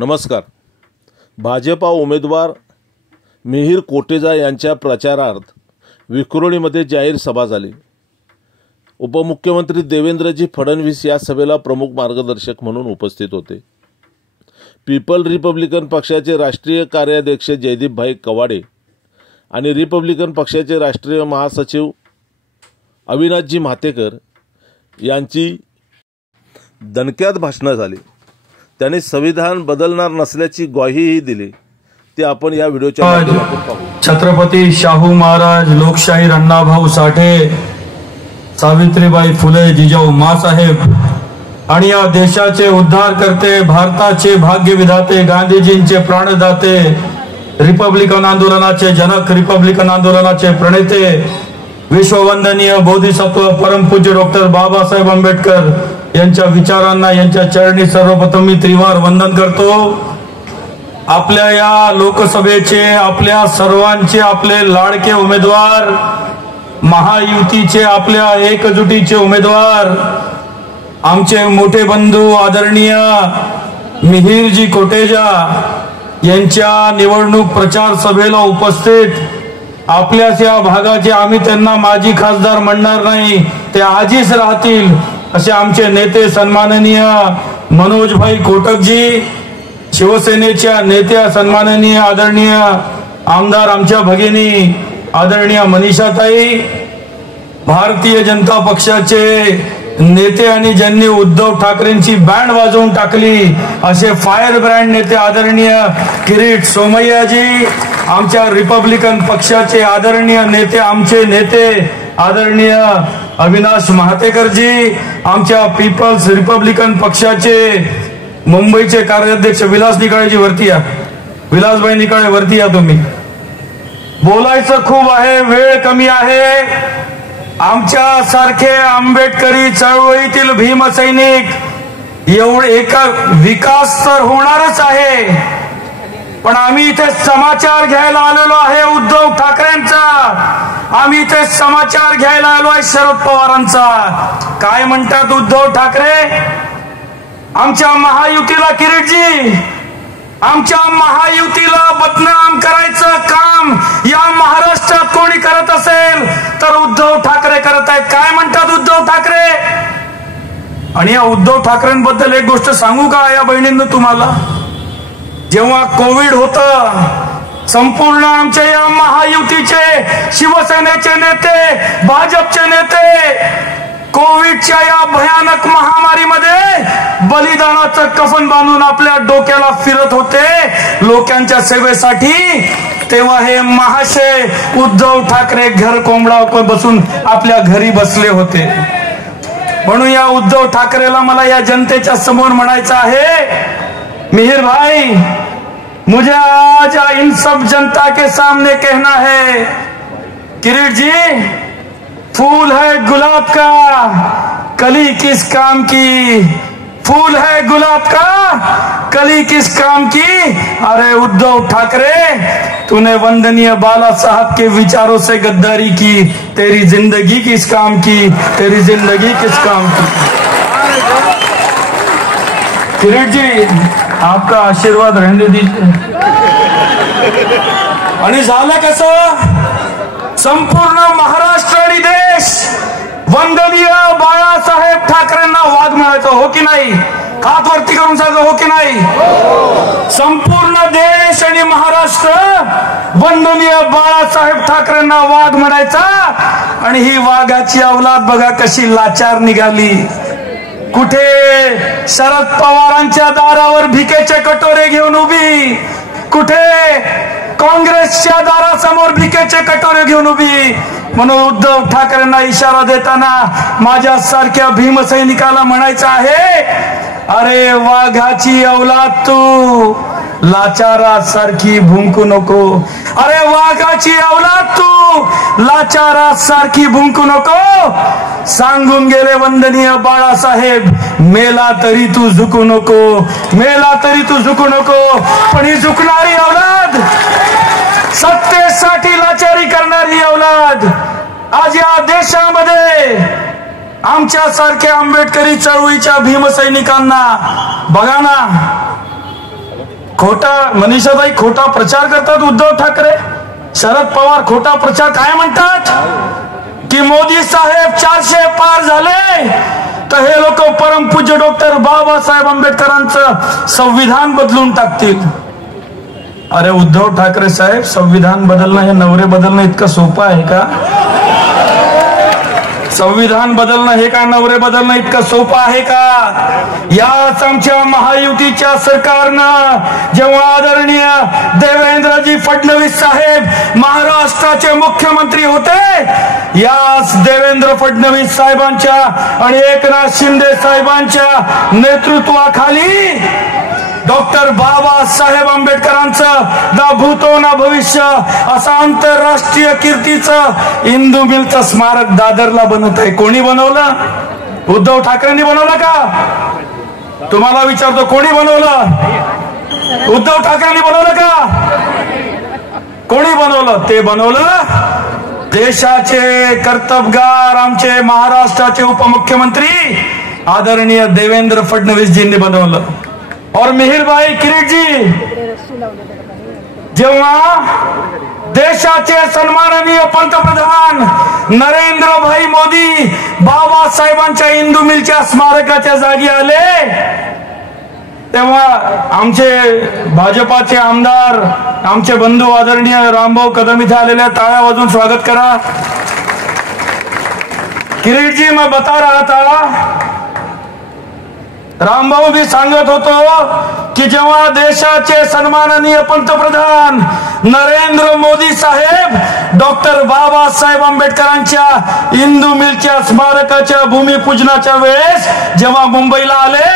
नमस्कार. भाजपा उमेदवार मिहिर कोटेचा यांच्या प्रचारार्थ विक्रोळीमध्ये जाहीर सभा झाली. उपमुख्यमंत्री देवेंद्रजी फडणवीस या सभेला प्रमुख मार्गदर्शक म्हणून उपस्थित होते. पीपल रिपब्लिकन पक्षाचे राष्ट्रीय कार्याध्यक्ष जयदीपभाई कवाडे आणि रिपब्लिकन पक्षाचे राष्ट्रीय महासचिव अविनाशजी म्हातेकर यांची दणक्यात भाषणं झाली. त्यांनी संविधान बदलणार नसल्याची ग्वाहीही दिली. ते आपण या व्हिडिओच्या माध्यमातून पाहू. छत्रपती शाहू महाराज, लोकशाहीर अण्णाभाऊ साठे, सावित्रीबाई फुले, जिजाऊ माँसाहेब आणि या देशाचे उद्धार करते, भारताचे भाग्य विधाते, गांधीजींचे प्राणदाते, रिपब्लिकन आंदोलनाचे जनक, रिपब्लिकन आंदोलनाचे प्रणेते, विश्ववंदनीय बोधिसत्व परमपूज्य डॉक्टर बाबासाहेब आंबेडकर यांच्या विचारांना, यांच्या चरणी सर्वप्रथम मी त्रिवार वंदन करतो. आपल्या या लोकसभेचे, आपल्या सर्वांचे, आपले लाडके उमेदवार, महायुतीचे, आपल्या एकजुटीचे उमेदवार, आमचे मोठे बंधू आदरणीय मिहिरजी कोटेचा यांच्या निवडणूक प्रचार सभेला उपस्थित आपल्याच या भागाचे, आम्ही त्यांना माजी खासदार म्हणणार नाही, ते आजीच राहतील, असे आमचे नेते सन्माननीय मनोजभाई कोटकजी, शिवसेनेच्या नेत्या सन्माननीय आदरणीय आमदार आमच्या भगिनी आदरणीय मनीषाताई, भारतीय जनता पक्षाचे नेते आणि ज्यांनी उद्धव ठाकरेंची बँड वाजवून टाकली असे फायर ब्रँड नेते आदरणीय किरीट सोमय्याजी, आमच्या रिपब्लिकन पक्षाचे आदरणीय नेते, आमचे नेते आदरणीय अविनाश महातेकरजी, आमच्या पीपल्स रिपब्लिकन पक्षाचे मुंबईचे कार्याध्यक्ष विलास निकाळेजी वरती या, विलासभाई निकाळे वरती या. तुम्ही बोलायचं खूप आहे, वेळ कमी आहे. आमच्या सारखे आंबेडकरी चळवळीतील भीमसैनिक एवढे एका विकास तर होणारच आहे, पण आम्ही इथे समाचार घ्यायला आलेलो आहे उद्धव ठाकरेंचा, आम्ही इथे समाचार घ्यायला आलो आहे शरद पवारांचा. काय म्हणतात उद्धव ठाकरे? आमच्या महायुतीला, किरीटजी, आमच्या महायुतीला बदनाम करायचं काम या महाराष्ट्रात कोणी करत असेल तर उद्धव ठाकरे करत आहेत. काय म्हणतात उद्धव ठाकरे? आणि या उद्धव ठाकरेंबद्दल एक गोष्ट सांगू का या बहिणींनो तुम्हाला? जेव्हा कोविड होतं, संपूर्ण आमच्या या महायुतीचे, शिवसेनेचे नेते, भाजपचे नेते कोविडच्या या भयानक महामारीमध्ये बलिदानाचं कफन बांधून आपल्या डोक्याला फिरत होते लोकांच्या सेवेसाठी. तेव्हा हे महाशय उद्धव ठाकरे घर कोंबडा बसून आपल्या घरी बसले होते. म्हणून या उद्धव ठाकरेला मला या जनतेच्या समोर म्हणायचं आहे, मिहिर भाई, मुझे आज इन सब जनता के सामने कहना है, किरीट जी, फूल है गुलाब का, कली किस काम की, फूल है गुलाब का, कली किस काम की. अरे उद्धव ठाकरे, तूने वंदनीय बाला साहब के विचारों से गद्दारी की, तेरी जिंदगी किस काम की, तेरी जिंदगी किस काम की. किरीट जी, आपका आशीर्वाद रहने दीजिए. आणि झालं कसं? संपूर्ण महाराष्ट्र आणि देश वंदनीय बाळासाहेब ठाकरेंना वाघ म्हणायचं, हो की नाही? हात वरती करून सांगा, हो की नाही? संपूर्ण देश आणि महाराष्ट्र वंदनीय बाळासाहेब ठाकरेंना वाघ म्हणायचा. आणि ही वाघाची अवलाद बघा कशी लाचार निघाली. कुठे शरद पवारांच्या दारावर भिकेचे कटोरे घेऊन उभी, कुठे काँग्रेसच्या दारासमोर भिकेचे कटोरे घेऊन उभी. म्हणून उद्धव ठाकरेंना इशारा देताना माझ्या सारख्या भीमसैनिकाला म्हणायचं आहे, अरे वाघाची अवलाद तू, लाचारासारखी भुंकू नको. अरे वाघाची अवलाद तू, लाचारासारखी भुंकू नको. सांगून गेले वंदनीय बाळासाहेब, मेला तरी तू झुकू नको, मेला तरी तू झुकू नको. पण ही झुकणारी अवलाद, सत्तेसाठी लाचारी करणारी अवलाद आज या देशामध्ये आमच्या सारख्या आंबेडकरी चळवळीच्या भीमसैनिकांना बघा ना, खोटा मनीषाताई खोटा प्रचार करतात उद्धव ठाकरे. शरद पवार खोटा प्रचार काय म्हणतात की मोदी साहेब 400 पार झाले तर हे लोक परमपूज्य डॉक्टर बाबासाहेब आंबेडकरांचं संविधान बदलून टाकतील. अरे उद्धव ठाकरे साहेब, संविधान बदलणं हे नवरे बदलणं इतकं सोपं आहे का? संविधान बदलणं हे का नवरे बदलणं इतकं सोपं आहे का? याच आमच्या महायुतीच्या सरकारनं जेव्हा आदरणीय देवेंद्रजी फडणवीस साहेब महाराष्ट्राचे मुख्यमंत्री होते, याच देवेंद्र फडणवीस साहेबांच्या आणि एकनाथ शिंदे साहेबांच्या नेतृत्वाखाली डॉक्टर बाबासाहेब आंबेडकरांचं ना भूतो ना भविष्य असं आंतरराष्ट्रीय कीर्तीचं इंदू मिलचं स्मारक दादरला बनत आहे. कोणी बनवलं? उद्धव ठाकरेंनी बनवलं का? तुम्हाला विचारतो, कोणी बनवलं? उद्धव ठाकरेंनी बनवलं का? कोणी बनवलं? ते बनवलं देशाचे कर्तबगार आमचे महाराष्ट्राचे उपमुख्यमंत्री आदरणीय देवेंद्र फडणवीसजींनी बनवलं. और मिहिरभाई किरीटजी जेव्हा देशाचे सन्माननीय पंतप्रधान नरेंद्रभाई मोदी बाबासाहेबांच्या इंदू मिलच्या स्मारकाच्या जागी आले, तेव्हा आमचे भाजपाचे आमदार आमचे बंधू आदरणीय रामभाऊ कदम इथे आलेले, टाळ्या वाजून स्वागत करा. किरीटजी मैं बता रहा था, रामभाऊ भी सांगत होतो की जेव्हा देशाचे सन्माननीय पंतप्रधान नरेंद्र मोदी साहेब डॉक्टर बाबासाहेब आंबेडकरांच्या इंदू मिलच्या स्मारकाच्या भूमिपूजनाच्या वेळेस जेव्हा मुंबईला आले,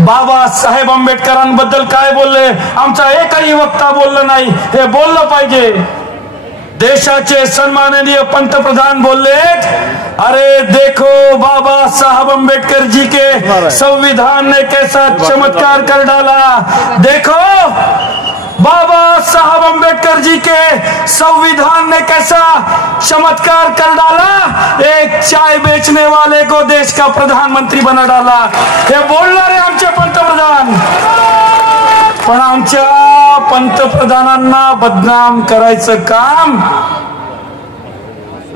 बाबासाहेब आंबेडकरांबद्दल काय बोलले? आमचा एकही वक्ता बोललं नाही. हे बोललं पाहिजे. देशाचे सन्माननीय पंतप्रधान बोलले, अरे देखो बाबा साहब अम्बेडकर जी के संविधान ने कैसा चमत्कार कर डाला. देखो बाबा साहब अम्बेडकर जी के संविधान ने कैसा चमत्कार कर डाला. एक चाय बेचने वाले को देश का प्रधानमंत्री बना डाला. हे बोलणारे आमचे पंतप्रधान. पण आमच्या पंतप्रधानांना बदनाम करायचं काम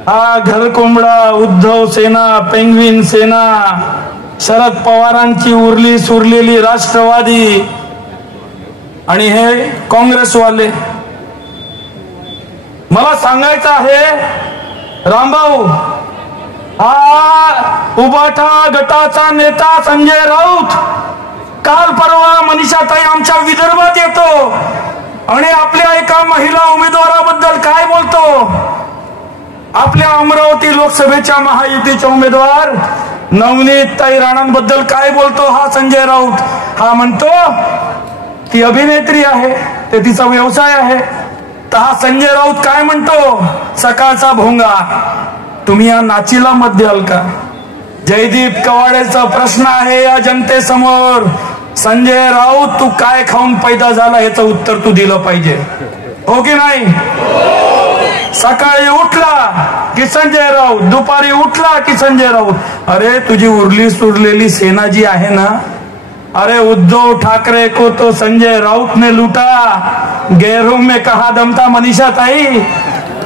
हा घरकोंबडा उद्धव सेना, पेंग्विन सेना, शरद पवारांची उरली सुरलेली राष्ट्रवादी आणि हे काँग्रेसवाले. मला सांगायचं आहे रामभाऊ, हा उबाठा गटाचा नेता संजय राऊत काल परवा मनीषाताई आमच्या विदर्भात येतो आणि आपल्या एका महिला उमेदवाराबद्दल काय बोलतो. आपल्या अमरावती लोकसभेच्या महायुतीचे उमेदवार नवनीतताई राणांबद्दल काय बोलतो हा संजय राऊत. हा म्हणतो ती अभिनेत्री आहे, ते तिचा व्यवसाय आहे. तर हा संजय राऊत काय म्हणतो सकाळचा भोंगा, तुम्ही या नाचीला मत द्याल का? जयदीप कवाडेचा प्रश्न आहे या जनतेसमोर. संजय राऊत तू काय खाऊन पैदा झाला याचं उत्तर तू दिलं पाहिजे, हो की नाही? सकाळी उठला की संजय राऊत, दुपारी उठला की संजय राऊत. अरे तुझी उरली सुरलेली सेना जी आहे ना, अरे उद्धव ठाकरे को तो संजय राउत ने लूटा, गैरों में कहा दम था मनीषाताई.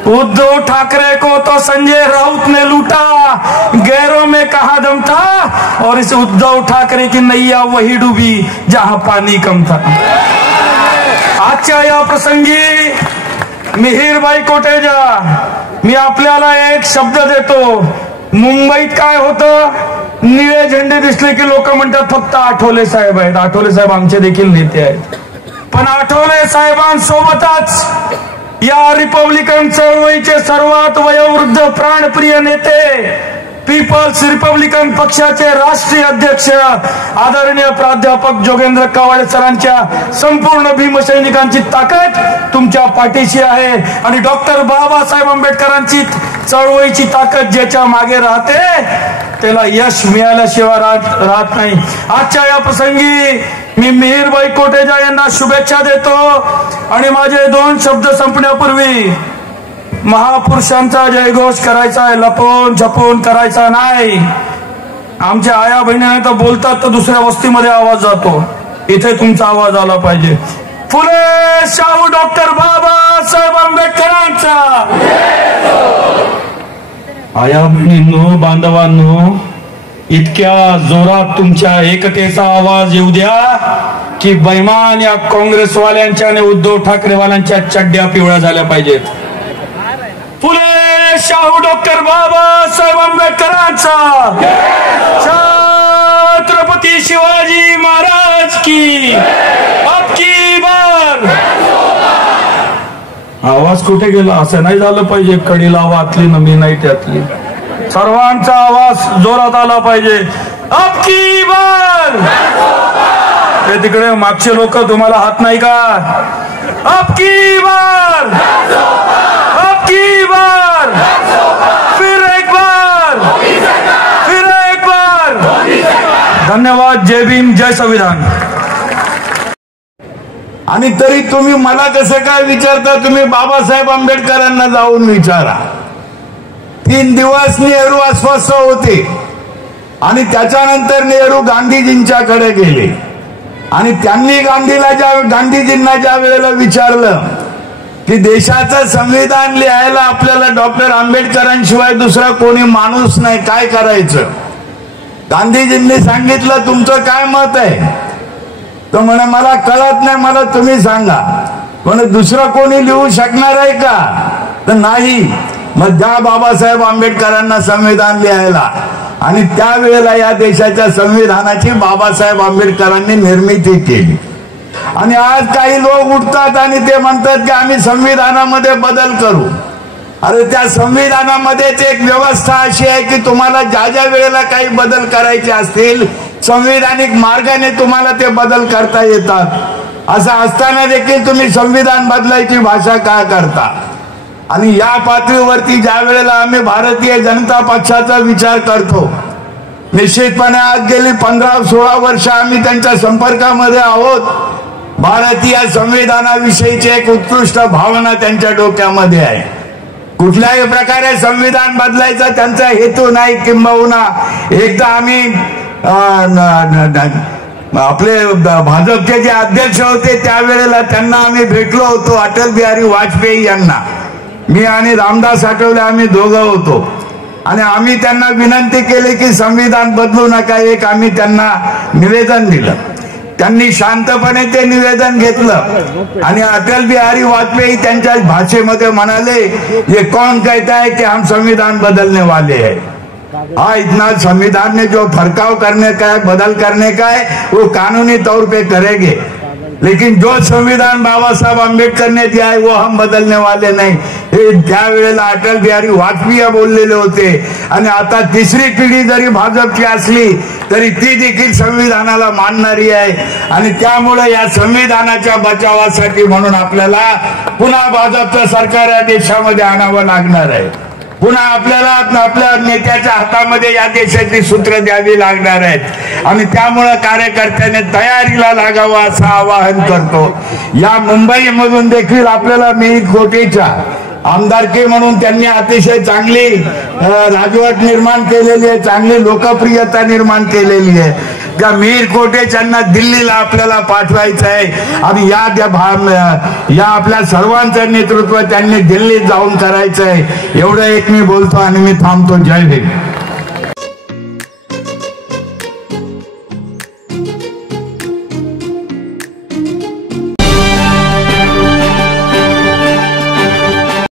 उद्धव ठाकरे को तो संजय राउत ने लूटा, गैरों में कहा दम था. और इस उद्धव ठाकरे की नैया वही डूबी जहां पानी कम था. आजच्या या प्रसंगी मिहिरबाई कोटेजा, मी आपल्याला एक शब्द देतो. मुंबईत काय होतं, निळे झेंडे दिसले की लोक म्हणतात फक्त आठवले साहेब आहेत. आठवले साहेब आमचे देखील नेते आहेत, पण आठवले साहेबांसोबतच या रिपब्लिकन चळवळीचे सर्वात वयोवृद्ध प्राणप्रिय नेते, पीपल्स रिपब्लिकन पक्षाचे राष्ट्रीय अध्यक्ष आदरणीय प्राध्यापक जोगेंद्र कवाडे सरांच्या संपूर्ण भीमसैनिकांची ताकद तुमच्या पाठीशी आहे. आणि डॉक्टर बाबासाहेब आंबेडकरांची चळवळीची ताकद ज्याच्या मागे राहते त्याला यश मिळाल्याशिवाय राहत नाही. आजच्या या प्रसंगी मी मिहिरबाई कोटेजा यांना शुभेच्छा देतो. आणि माझे 2 शब्द संपण्यापूर्वी महापुरुषांचा जयघोष करायचा आहे, लपवून छपून करायचा नाही. आमच्या आया बहिणीने तर बोलतात तर दुसऱ्या वस्तीमध्ये आवाज जातो, इथे तुमचा आवाज आला पाहिजे. फुले शाहू डॉक्टर बाबासाहेब आंबेडकरांचा। आया बहिणींनो, बांधवांनो, इतक्या जोरात तुमच्या एकतेचा आवाज येऊ द्या की बैमान या काँग्रेसवाल्यांच्या आणि उद्धव ठाकरेवाल्यांच्या चड्ड्या पिवळ्या झाल्या पाहिजेत। फुले शाहू डॉक्टर बाबासाहेब आंबेडकरांचा। छत्रपती शिवाजी महाराज की अबकी बार। आवाज कुठे गेला? असं नाही झालं पाहिजे कडी लावा आतली न मी नाही त्यातली। सर्वांचा आवाज जोरात आला पाहिजे। अबकी बार। ते तिकडे मागचे लोक तुम्हाला हात नाही का? अबकी बार, अबकी बार, फिर एक बार, फिर एक बार। धन्यवाद। जय भीम, जय संविधान। आणि तरी तुम्ही मला कसं काय विचारता? तुम्ही बाबासाहेब आंबेडकरांना जाऊन विचारा। 3 दिवस नेहरू अस्वस्थ होते आणि त्याच्यानंतर नेहरू गांधीजींच्याकडे गेले आणि त्यांनी गांधीजींना ज्या वेळेला विचारलं की देशाचं संविधान लिहायला आपल्याला डॉक्टर आंबेडकरांशिवाय दुसरा कोणी माणूस नाही, काय करायचं? गांधीजींनी सांगितलं तुमचं काय मत आहे? तो म्हणे मला कळत नाही, मला तुम्ही सांगा। म्हणे दुसरं कोणी लिहू शकणार आहे का? तर नाही। मग द्या बाबासाहेब आंबेडकरांना संविधान लिहायला। आणि त्यावेळेला या देशाच्या संविधानाची बाबासाहेब आंबेडकरांनी निर्मिती केली। आणि आज काही लोक उठतात आणि ते म्हणतात की आम्ही संविधानामध्ये बदल करू। अरे त्या संविधानामध्येच एक व्यवस्था अशी आहे की तुम्हाला ज्या ज्या वेळेला काही बदल करायचे असतील संविधानिक मार्गाने तुम्हाला ते बदल करता येतात। असं असताना देखील तुम्ही संविधान बदलायची भाषा का करता? आणि या पातळीवरती ज्या वेळेला आम्ही भारतीय जनता पक्षाचा विचार करतो, निश्चितपणे आज गेली 15-16 वर्ष आम्ही त्यांच्या संपर्कामध्ये आहोत। भारतीय संविधानाविषयीची एक उत्कृष्ट भावना त्यांच्या डोक्यामध्ये आहे। कुठल्याही प्रकारे संविधान बदलायचा त्यांचा हेतू नाही। किंबहुना एकदा आम्ही आपले भाजपचे जे अध्यक्ष होते त्यावेळेला त्यांना आम्ही भेटलो होतो, अटल बिहारी वाजपेयी यांना। मी आणि रामदास आठवले आम्ही दोघं होतो आणि आम्ही त्यांना विनंती केली की संविधान बदलू नका। एक आम्ही त्यांना निवेदन दिलं, त्यांनी शांतपणे ते निवेदन घेतलं आणि अटल बिहारी वाजपेयी त्यांच्या भाषेमध्ये म्हणाले, ये कौन कहता है कि हम संविधान बदलने वाले हैं? हाँ, इतना संविधान ने जो फरकाव करने का है, बदल करने का है, वो कानूनी तौर पे करेंगे, लेकिन जो संविधान बाबा साहब आंबेडकर ने दिया है वो हम बदलने वाले नहीं। हे त्यावेळेला अटल बिहारी वाजपेयी बोललेले होते। आणि आता तिसरी पिढी जरी भाजपची असली तरी ती देखील संविधानाला मानणारी आहे आणि त्यामुळे या संविधानाच्या बचावासाठी म्हणून आपल्याला पुन्हा भाजपचं सरकार या देशामध्ये आणावं लागणार आहे। पुन्हा आपल्याला आपल्या नेत्याच्या हातामध्ये या देशाची सूत्र द्यावी लागणार आहेत आणि त्यामुळे कार्यकर्त्यांनी तयारीला लागावं असं आवाहन करतो। या मुंबईमधून देखील आपल्याला मिहिर कोटेच्या आमदारकी म्हणून त्यांनी अतिशय चांगली राजवट निर्माण केलेली आहे, चांगली लोकप्रियता निर्माण केलेली आहे। त्या मिहिर कोटेच्यांना दिल्लीला आपल्याला पाठवायचं आहे आणि या आपल्या सर्वांचं नेतृत्व त्यांनी दिल्लीत जाऊन करायचं आहे। एवढं एक मी बोलतो आणि मी थांबतो। जय भीम।